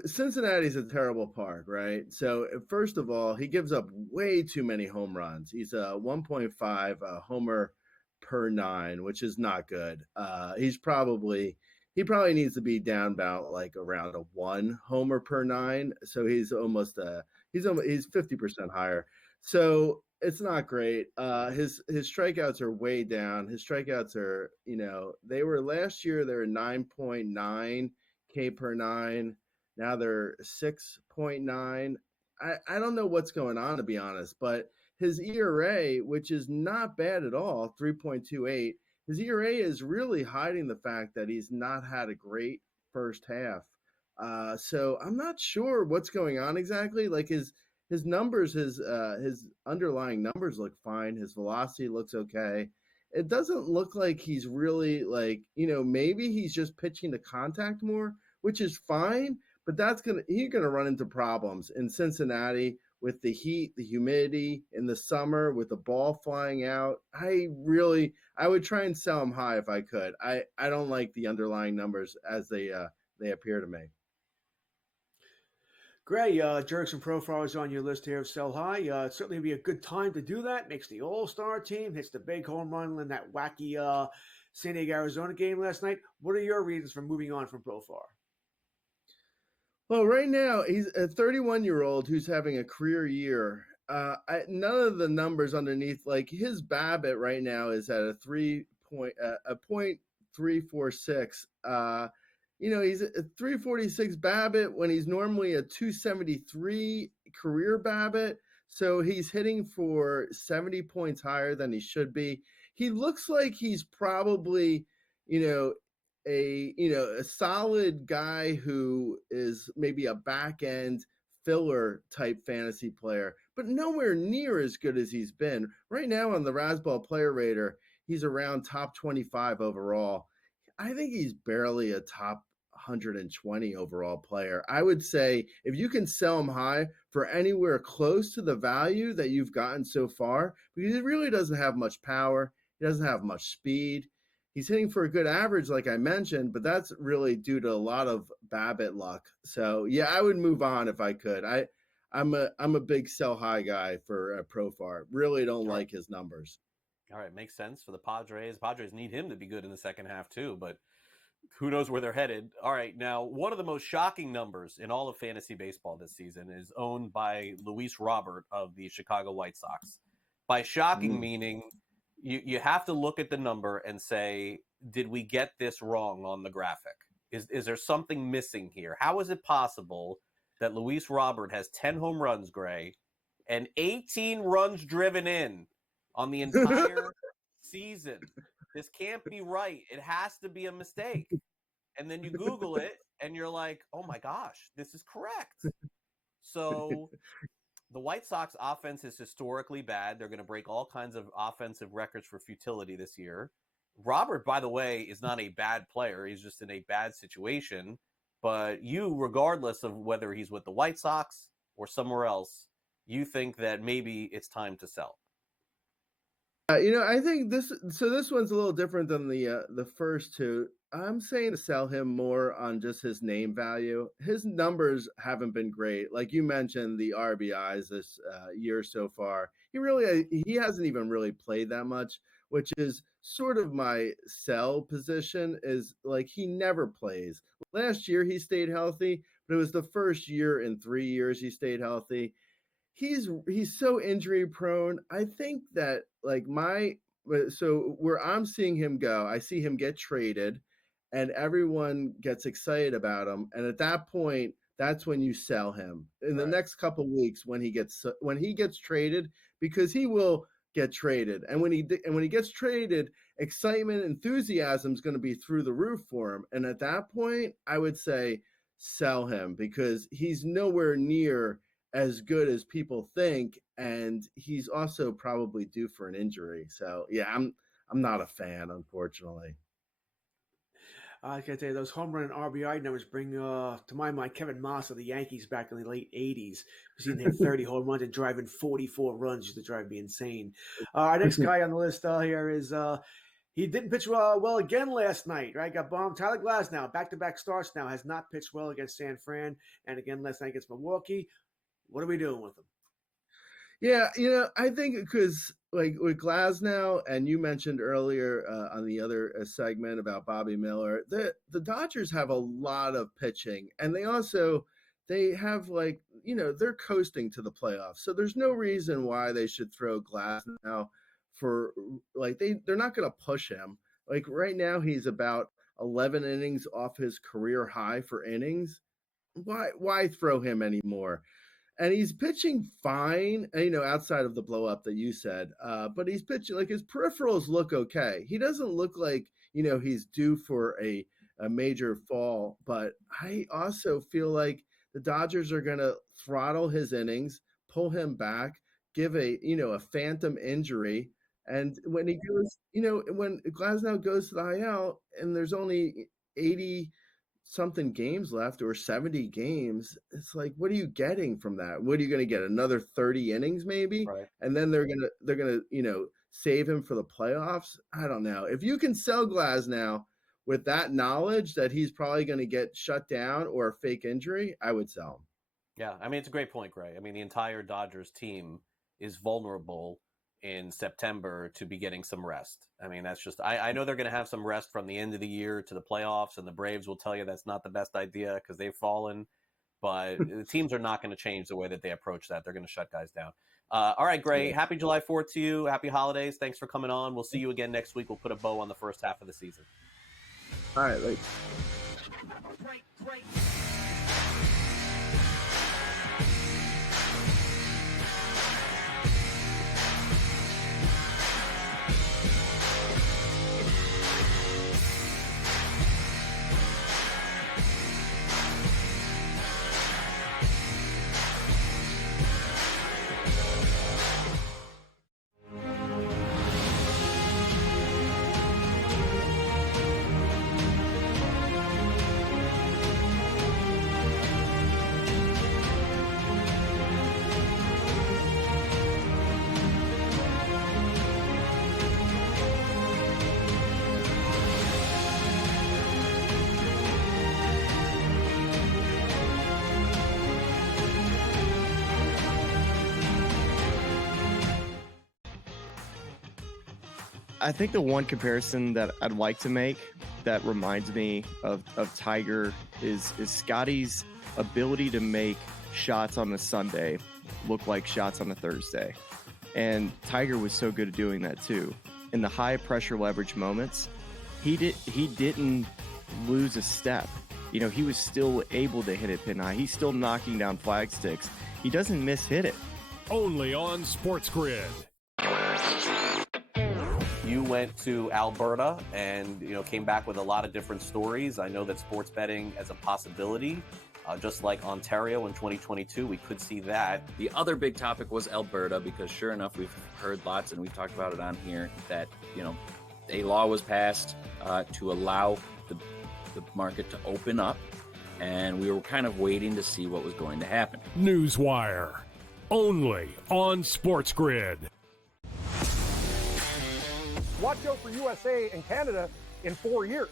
Cincinnati's a terrible park, right? So first of all, he gives up way too many home runs. He's a 1.5 homer per 9, which is not good. He probably needs to be down about like around a 1 homer per 9. So he's 50% higher. So it's not great. His strikeouts are way down. His strikeouts are, they were last year, they were 9.9 K per 9. Now they're 6.9. I don't know what's going on, to be honest, but his ERA, which is not bad at all, 3.28, his ERA is really hiding the fact that he's not had a great first half. So I'm not sure what's going on exactly. Like his numbers, his underlying numbers look fine. His velocity looks okay. It doesn't look like he's really like, maybe he's just pitching to contact more, which is fine, but he's gonna run into problems in Cincinnati with the heat, the humidity in the summer, with the ball flying out. I would try and sell him high if I could. I don't like the underlying numbers as they appear to me. Gray, Jerks and Profar is on your list here of sell high. It'd certainly be a good time to do that. Makes the All-Star team, hits the big home run in that wacky San Diego, Arizona game last night. What are your reasons for moving on from Profar? Well, right now, he's a 31-year-old who's having a career year. None of the numbers underneath, like his BABIP right now is at a 0.346. He's a 346 BABIP when he's normally a 273 career BABIP. So he's hitting for 70 points higher than he should be. He looks like he's probably, a solid guy who is maybe a back end filler type fantasy player, but nowhere near as good as he's been. Right now on the Razzball Player Rater, he's around top 25 overall. I think he's barely a top 120 overall player. I would say if you can sell him high for anywhere close to the value that you've gotten so far, because he really doesn't have much power, he doesn't have much speed. He's hitting for a good average, like I mentioned, but that's really due to a lot of BABIP luck. So yeah, I would move on if I could. I'm a big sell high guy for Profar. Really don't like his numbers. All right, makes sense for the Padres. Padres need him to be good in the second half too, but who knows where they're headed. All right, now one of the most shocking numbers in all of fantasy baseball this season is owned by Luis Robert of the Chicago White Sox. By shocking meaning you have to look at the number and say, did we get this wrong on the graphic? Is there something missing here? How is it possible that Luis Robert has 10 home runs, Gray, and 18 runs driven in on the entire season? This can't be right. It has to be a mistake. And then you Google it, and you're like, oh, my gosh, this is correct. So the White Sox offense is historically bad. They're going to break all kinds of offensive records for futility this year. Robert, by the way, is not a bad player. He's just in a bad situation. But you, regardless of whether he's with the White Sox or somewhere else, you think that maybe it's time to sell. I think this one's a little different than the first two. I'm saying to sell him more on just his name value. His numbers haven't been great. Like you mentioned, the RBIs this year so far. He hasn't even really played that much, which is sort of my sell position, is like he never plays. Last year he stayed healthy, but it was the first year in 3 years he stayed healthy. He's so injury prone. I think that where I'm seeing him go, I see him get traded and everyone gets excited about him. And at that point, that's when you sell him in the next couple of weeks when he gets traded, because he will get traded. And when he gets traded, excitement, enthusiasm is going to be through the roof for him. And at that point, I would say sell him, because he's nowhere near as good as people think, and he's also probably due for an injury. So yeah, I'm not a fan, unfortunately. I can tell you those home run and RBI numbers bring to my mind Kevin Moss of the Yankees back in the late 80s. We've seen him hit 30 home runs and driving 44 runs just to drive me insane. Our next guy on the list here is he didn't pitch well again last night, right? Got bombed. Tyler Glasnow, back-to-back starts now, has not pitched well against San Fran, and again last night against Milwaukee. What are we doing with him? Yeah, I think because like with Glasnow, and you mentioned earlier on the other segment about Bobby Miller, the Dodgers have a lot of pitching, and they have they're coasting to the playoffs, so there's no reason why they should throw Glasnow for they're not going to push him. Like right now, he's about 11 innings off his career high for innings. Why throw him anymore? and he's pitching fine, outside of the blow up that you said. But he's pitching like his peripherals look okay. He doesn't look like, he's due for a major fall. But I also feel like the Dodgers are going to throttle his innings, pull him back, give a phantom injury. And when he goes, when Glasnow goes to the IL and there's only 80 something games left or 70 games, it's like, what are you getting from that? What are you going to get? Another 30 innings maybe? Right. And then they're going to, save him for the playoffs. I don't know. If you can sell Glasnow with that knowledge that he's probably going to get shut down or a fake injury, I would sell him. Yeah. I mean, it's a great point, Gray. I mean, the entire Dodgers team is vulnerable in September to be getting some rest. I mean, that's just, I know they're going to have some rest from the end of the year to the playoffs, and the Braves will tell you that's not the best idea because they've fallen, but the teams are not going to change the way that they approach that. They're going to shut guys down. All right, Gray, happy July 4th to you. Happy holidays. Thanks for coming on. We'll see you again next week. We'll put a bow on the first half of the season. All right, like. Great. I think the one comparison that I'd like to make that reminds me of Tiger is Scotty's ability to make shots on a Sunday look like shots on a Thursday. And Tiger was so good at doing that too. In the high pressure leverage moments, he didn't lose a step. He was still able to hit it pin high. He's still knocking down flag sticks. He doesn't miss hit it. Only on SportsGrid. You went to Alberta and came back with a lot of different stories. I know that sports betting as a possibility, just like Ontario in 2022, we could see that. The other big topic was Alberta, because sure enough, we've heard lots and we've talked about it on here that a law was passed to allow the market to open up, and we were kind of waiting to see what was going to happen. Newswire. Only on SportsGrid. Watch out for USA and Canada in 4 years.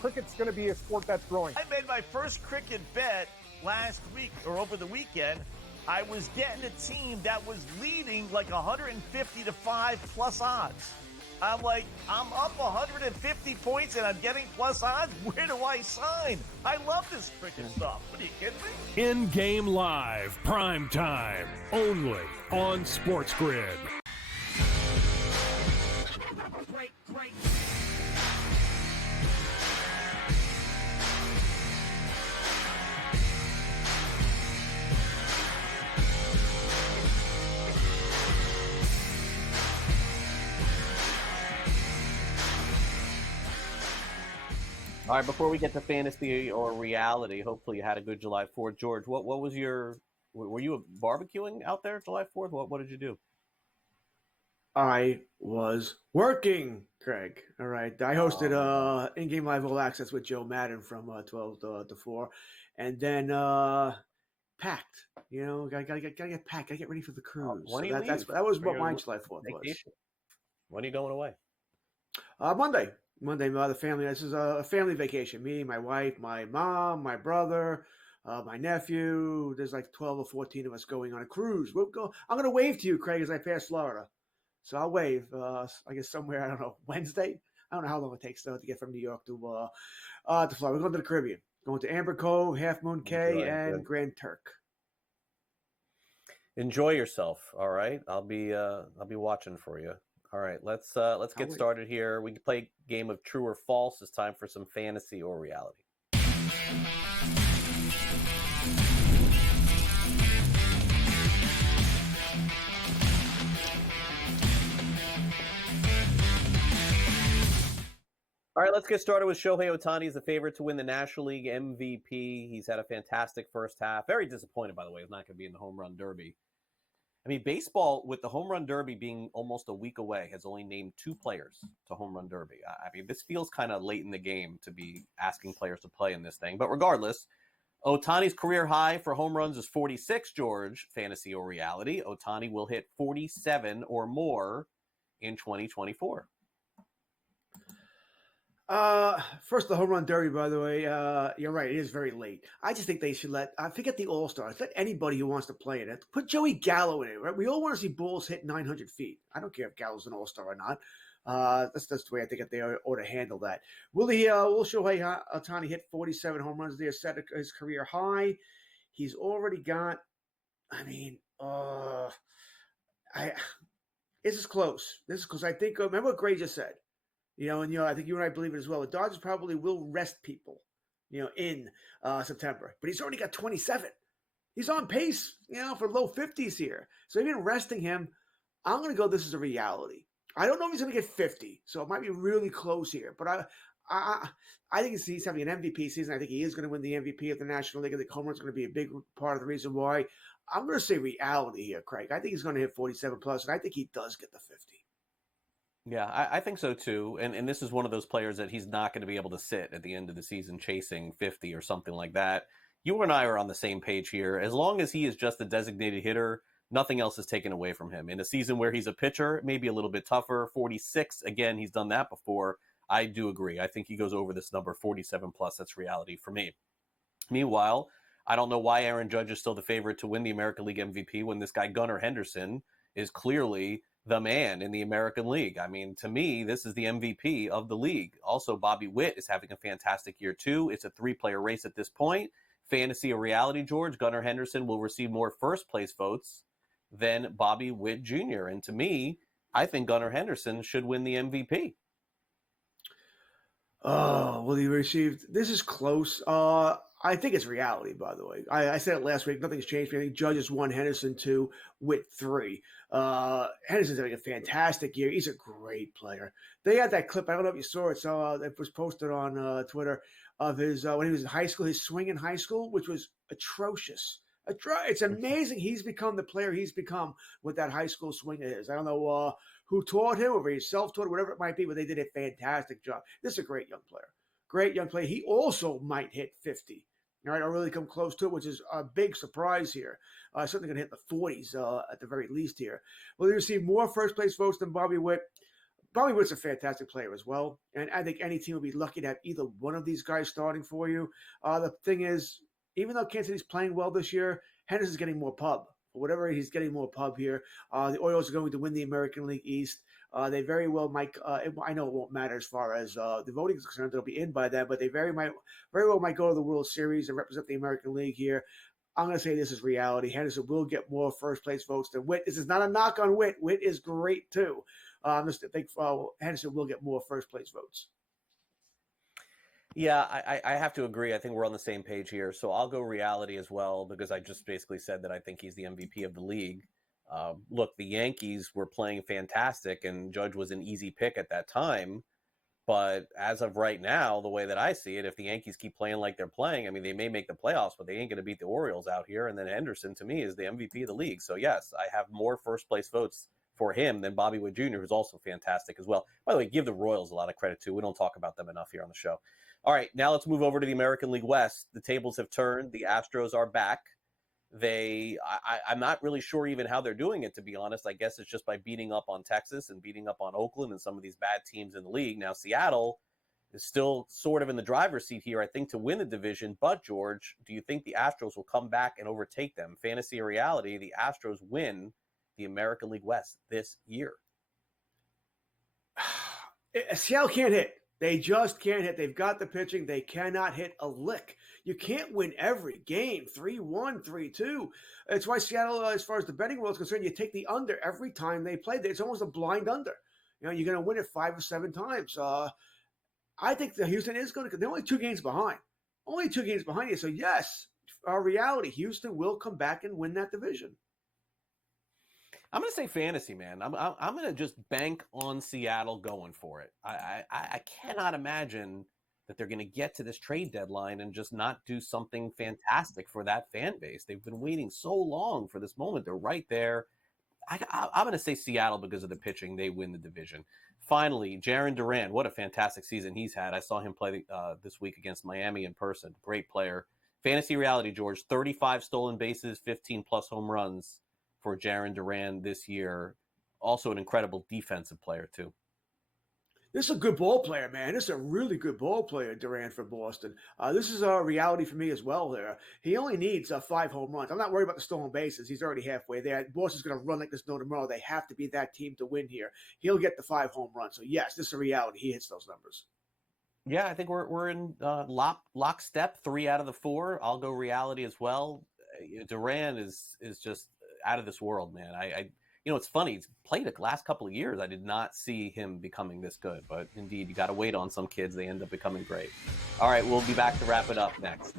Cricket's going to be a sport that's growing. I made my first cricket bet last week or over the weekend. I was getting a team that was leading like 150 to 5 plus odds. I'm like, I'm up 150 points and I'm getting plus odds. Where do I sign? I love this cricket stuff. What are you kidding me? In-game live, prime time, only on SportsGrid. Great. All right, before we get to fantasy or reality, hopefully you had a good July 4th. George, what was were you barbecuing out there July 4th? What did you do? I was working, Craig. All right. I hosted in-game live all access with Joe Madden from 12 to 4. And then packed. Gotta get packed. Gotta get ready for the cruise. When do you leave? That was what my July 4th was. When are you going away? Monday. The family. This is a family vacation. Me, my wife, my mom, my brother, my nephew. There's like 12 or 14 of us going on a cruise. We'll go. I'm going to wave to you, Craig, as I pass Florida. So I'll wave. I guess somewhere, I don't know, Wednesday. I don't know how long it takes though to get from New York to Florida. We're going to the Caribbean. Going to Amber Cove, Half Moon Cay, and Grand Turk. Enjoy yourself. All right, I'll be watching for you. All right, let's get started here. We can play a game of true or false. It's time for some fantasy or reality. All right, let's get started with Shohei Ohtani. He's the favorite to win the National League MVP. He's had a fantastic first half. Very disappointed, by the way, he's not going to be in the home run derby. I mean, baseball, with the home run derby being almost a week away, has only named 2 players to home run derby. I mean, this feels kind of late in the game to be asking players to play in this thing. But regardless, Ohtani's career high for home runs is 46, George, fantasy or reality. Ohtani will hit 47 or more in 2024. First, the home run derby, by the way, you're right. It is very late. I just think they should forget the All-Stars. Let anybody who wants to play in it. Put Joey Gallo in it, right? We all want to see balls hit 900 feet. I don't care if Gallo's an All-Star or not. That's the way I think they ought to handle that. Will Shohei Ohtani hit 47 home runs there, set his career high? He's already got, this is close. I think, remember what Gray just said? I think you and I believe it as well. The Dodgers probably will rest people, in September. But he's already got 27. He's on pace, for low 50s here. So even resting him, I'm going to go this is a reality. I don't know if he's going to get 50, so it might be really close here. But I think he's having an MVP season. I think he is going to win the MVP of the National League. I think home run's going to be a big part of the reason why. I'm going to say reality here, Craig. I think he's going to hit 47 plus, and I think he does get the 50. Yeah, I think so too. And this is one of those players that he's not going to be able to sit at the end of the season chasing 50 or something like that. You and I are on the same page here. As long as he is just a designated hitter, nothing else is taken away from him. In a season where he's a pitcher, maybe a little bit tougher. 46, again, he's done that before. I do agree. I think he goes over this number, 47 plus. That's reality for me. Meanwhile, I don't know why Aaron Judge is still the favorite to win the American League MVP when this guy Gunnar Henderson is clearly the man in the American League. I mean, to me, this is the MVP of the league. Also, Bobby Witt is having a fantastic year too. It's a 3-player race at this point. Fantasy or reality, George, Gunnar Henderson will receive more first place votes than Bobby Witt Jr. And to me, I think Gunnar Henderson should win the MVP. Oh, will he receive? This is close. I think it's reality, by the way. I said it last week. Nothing's changed. I think Judge is 1, Henderson 2, Witt 3. Henderson's having a fantastic year. He's a great player. They had that clip. I don't know if you saw it. So it was posted on Twitter of his when he was in high school, his swing in high school, which was atrocious. It's amazing he's become the player he's become with that high school swing of his. I don't know who taught him, or he self-taught, whatever it might be, but they did a fantastic job. This is a great young player. Great young player. He also might hit 50. All right, or really come close to it, which is a big surprise here. Certainly going to hit the 40s at the very least here. Will he receive more first-place votes than Bobby Witt? Bobby Witt's a fantastic player as well, and I think any team would be lucky to have either one of these guys starting for you. The thing is, even though Kansas City's playing well this year, Henderson's getting more pub. For whatever, he's getting more pub here. The Orioles are going to win the American League East. They very well might. I know it won't matter as far as the voting is concerned. They'll be in by then, but they very well might go to the World Series and represent the American League here. I'm going to say this is reality. Henderson will get more first place votes than Witt. This is not a knock on Witt. Witt is great too. I think Henderson will get more first place votes. Yeah, I have to agree. I think we're on the same page here. So I'll go reality as well, because I just basically said that I think he's the MVP of the league. Look, the Yankees were playing fantastic, and Judge was an easy pick at that time. But as of right now, the way that I see it, if the Yankees keep playing like they're playing, I mean, they may make the playoffs, but they ain't going to beat the Orioles out here. And then Henderson, to me, is the MVP of the league. So, yes, I have more first-place votes for him than Bobby Witt Jr., who's also fantastic as well. By the way, give the Royals a lot of credit, too. We don't talk about them enough here on the show. All right, now let's move over to the American League West. The tables have turned. The Astros are back. I'm not really sure even how they're doing it, to be honest. I guess it's just by beating up on Texas and beating up on Oakland and some of these bad teams in the league. Now, Seattle is still sort of in the driver's seat here, I think, to win the division. But, George, do you think the Astros will come back and overtake them? Fantasy or reality, the Astros win the American League West this year. Seattle can't hit. They just can't hit. They've got the pitching. They cannot hit a lick. You can't win every game, 3-1, 3-2. It's why Seattle, as far as the betting world is concerned, you take the under every time they play. It's almost a blind under. You're going to win it 5 or 7 times. I think that Houston is going to – they're only 2 games behind. Only 2 games behind you. So, yes, reality, Houston will come back and win that division. I'm going to say fantasy, man. I'm going to just bank on Seattle going for it. I cannot imagine that they're going to get to this trade deadline and just not do something fantastic for that fan base. They've been waiting so long for this moment. They're right there. I'm going to say Seattle because of the pitching. They win the division. Finally, Jarren Duran. What a fantastic season he's had. I saw him play this week against Miami in person. Great player. Fantasy reality, George. 35 stolen bases, 15-plus home runs for Jarren Duran this year. Also an incredible defensive player, too. This is a good ball player, man. This is a really good ball player, Durant for Boston. This is a reality for me as well there. He only needs 5 home runs. I'm not worried about the stolen bases. He's already halfway there. Boston's going to run like there's no tomorrow. They have to be that team to win here. He'll get the 5 home runs. So, yes, this is a reality. He hits those numbers. Yeah, I think we're in lockstep, 3 out of the 4. I'll go reality as well. Duran is just out of this world, man. It's funny. He's played the last couple of years. I did not see him becoming this good, but indeed, you got to wait on some kids. They end up becoming great. All right, we'll be back to wrap it up next.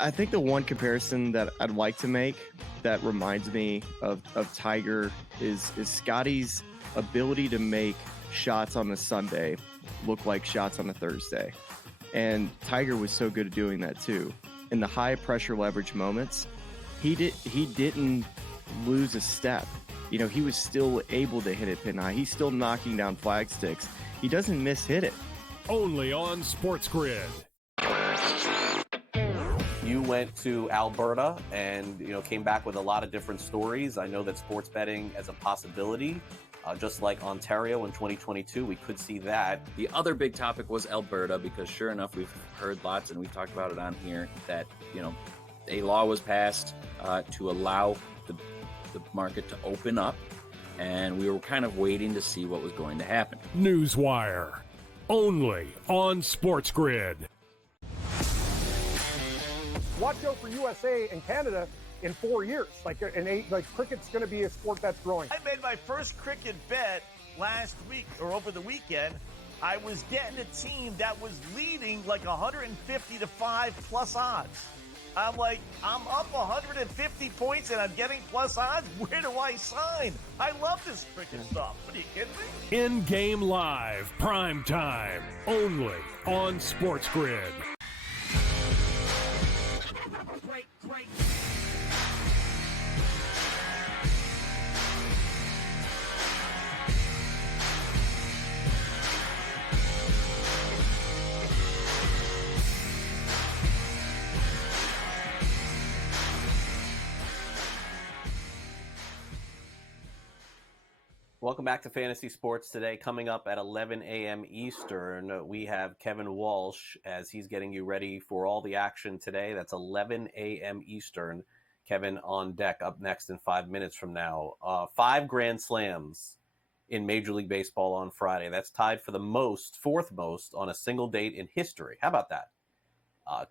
I think the one comparison that I'd like to make that reminds me of Tiger is Scotty's ability to make shots on a Sunday look like shots on a Thursday. And Tiger was so good at doing that too. In the high pressure leverage moments, he didn't lose a step. He was still able to hit it pin high. He's still knocking down flag sticks. He doesn't miss-hit it. Only on SportsGrid. You went to Alberta and came back with a lot of different stories. I know that sports betting as a possibility, just like Ontario in 2022, we could see that. The other big topic was Alberta, because sure enough, we've heard lots, and we've talked about it on here, that a law was passed to allow the market to open up, and we were kind of waiting to see what was going to happen. Newswire, only on SportsGrid. Watch out for USA and Canada in 4 years. Cricket's going to be a sport that's growing. I made my first cricket bet last week or over the weekend. I was getting a team that was leading like 150 to 5 plus odds. I'm like, I'm up 150 points and I'm getting plus odds. Where do I sign? I love this cricket stuff. What are you kidding me? In-game live, prime time, only on SportsGrid. Welcome back to Fantasy Sports today. Coming up at 11 a.m. Eastern, we have Kevin Walsh as he's getting you ready for all the action today. That's 11 a.m. Eastern. Kevin on deck up next in 5 minutes from now. 5 Grand Slams in Major League Baseball on Friday. That's tied for the fourth most on a single date in history. How about that?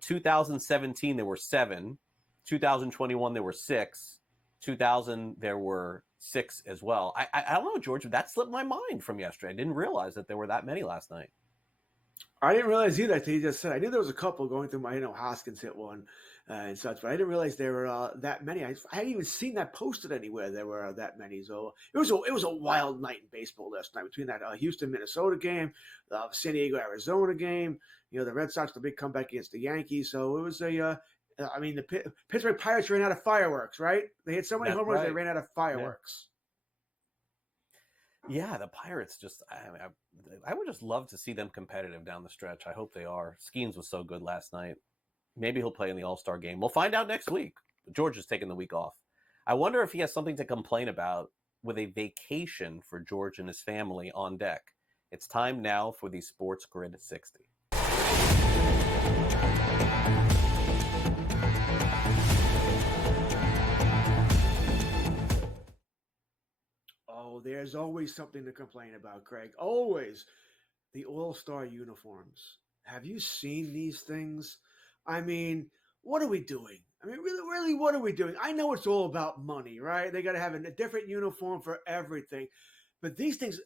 2017, there were 7. 2021, there were 6. 2000, there were 6 as well. I don't know, George, that slipped my mind from yesterday. I didn't realize that there were that many last night. I didn't realize either. He just said, I knew there was a couple going through my, Hoskins hit one and such, but I didn't realize there were that many. I hadn't even seen that posted anywhere. There were that many. So it was a wild night in baseball last night between that Houston, Minnesota game, the San Diego, Arizona game, the Red Sox, the big comeback against the Yankees. So it was the Pittsburgh Pirates ran out of fireworks, right? They hit so many home runs, They ran out of fireworks. Yeah, the Pirates I would just love to see them competitive down the stretch. I hope they are. Skeens was so good last night. Maybe he'll play in the All-Star game. We'll find out next week. George is taking the week off. I wonder if he has something to complain about with a vacation for George and his family on deck. It's time now for the SportsGrid 60. Oh, there's always something to complain about, Craig. Always. The All-Star uniforms. Have you seen these things? I mean, what are we doing? I mean, really, what are we doing? I know it's all about money, right? They got to have a different uniform for everything. But these things,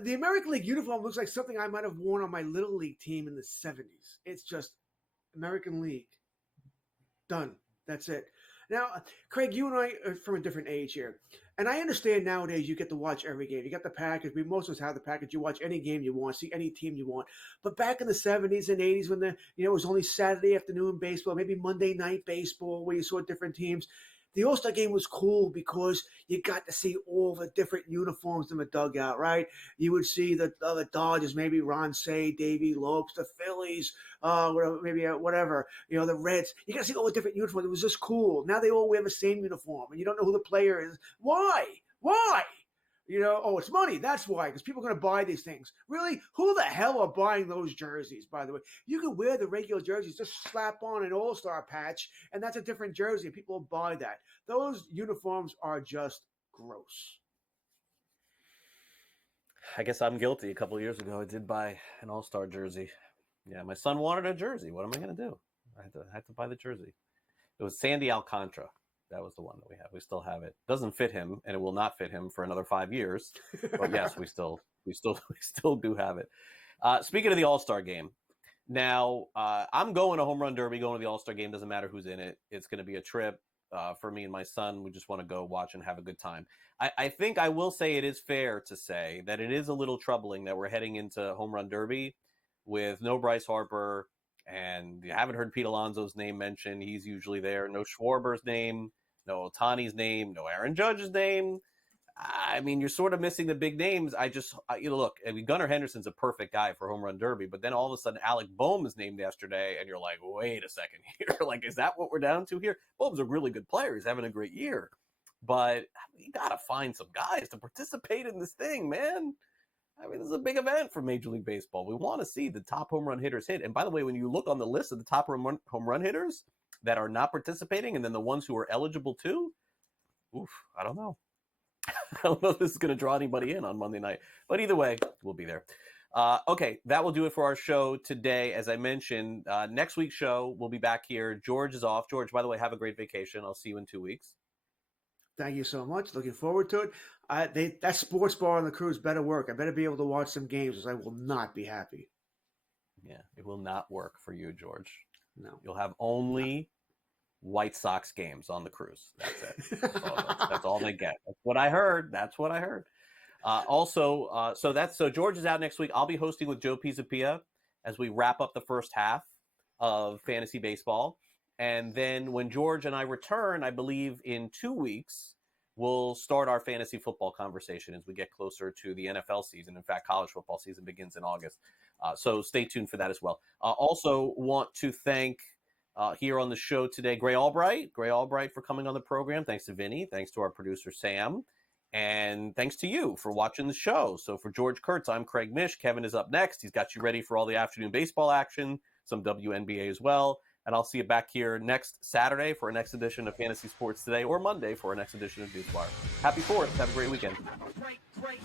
the American League uniform looks like something I might have worn on my Little League team in the 70s. It's just American League. Done. That's it. Now, Craig, you and I are from a different age here. And I understand nowadays you get to watch every game. You got the package. Most of us have the package. You watch any game you want, see any team you want. But back in the 70s and 80s when it was only Saturday afternoon baseball, maybe Monday night baseball where you saw different teams, the All-Star game was cool because you got to see all the different uniforms in the dugout, right? You would see the Dodgers, maybe Ron Cey, Davey Lopes, the Phillies, whatever, the Reds. You got to see all the different uniforms. It was just cool. Now they all wear the same uniform, and you don't know who the player is. Why? It's money. That's why, because people are going to buy these things. Really? Who the hell are buying those jerseys, by the way? You can wear the regular jerseys, just slap on an All-Star patch, and that's a different jersey, and people will buy that. Those uniforms are just gross. I guess I'm guilty. A couple of years ago, I did buy an All-Star jersey. Yeah, my son wanted a jersey. What am I going to do? I had to buy the jersey. It was Sandy Alcantara. That was the one that we have. We still have it. Doesn't fit him, and it will not fit him for another 5 years. But yes, we still do have it. Speaking of the All-Star game, now I'm going to Home Run Derby, going to the All-Star game. Doesn't matter who's in it. It's going to be a trip for me and my son. We just want to go watch and have a good time. I think I will say it is fair to say that it is a little troubling that we're heading into Home Run Derby with no Bryce Harper, and you haven't heard Pete Alonso's name mentioned. He's usually there. No Schwarber's name. No Ohtani's name, no Aaron Judge's name. I mean, you're sort of missing the big names. Look, I mean, Gunnar Henderson's a perfect guy for Home Run Derby, but then all of a sudden Alec Boehm is named yesterday, and you're like, wait a second here. Like, is that what we're down to here? Boehm's a really good player. He's having a great year. But you got to find some guys to participate in this thing, man. I mean, this is a big event for Major League Baseball. We want to see the top home run hitters hit. And by the way, when you look on the list of the top home run hitters that are not participating, and then the ones who are eligible too, I don't know. I don't know if this is going to draw anybody in on Monday night. But either way, we'll be there. Okay, that will do it for our show today. As I mentioned, next week's show, we'll be back here. George is off. George, by the way, have a great vacation. I'll see you in 2 weeks. Thank you so much. Looking forward to it. That sports bar on the cruise better work. I better be able to watch some games, because I will not be happy. Yeah, it will not work for you, George. No. You'll have only White Sox games on the cruise. That's it. That's all they get. That's what I heard. So George is out next week. I'll be hosting with Joe Pisapia as we wrap up the first half of fantasy baseball. And then when George and I return, I believe in 2 weeks, we'll start our fantasy football conversation as we get closer to the NFL season. In fact, college football season begins in August. So stay tuned for that as well. Also want to thank here on the show today, Gray Albright for coming on the program. Thanks to Vinny. Thanks to our producer, Sam. And thanks to you for watching the show. So for George Kurtz, I'm Craig Mish. Kevin is up next. He's got you ready for all the afternoon baseball action, some WNBA as well. And I'll see you back here next Saturday for our next edition of Fantasy Sports Today, or Monday for our next edition of Newswire. Happy 4th. Have a great weekend. Great.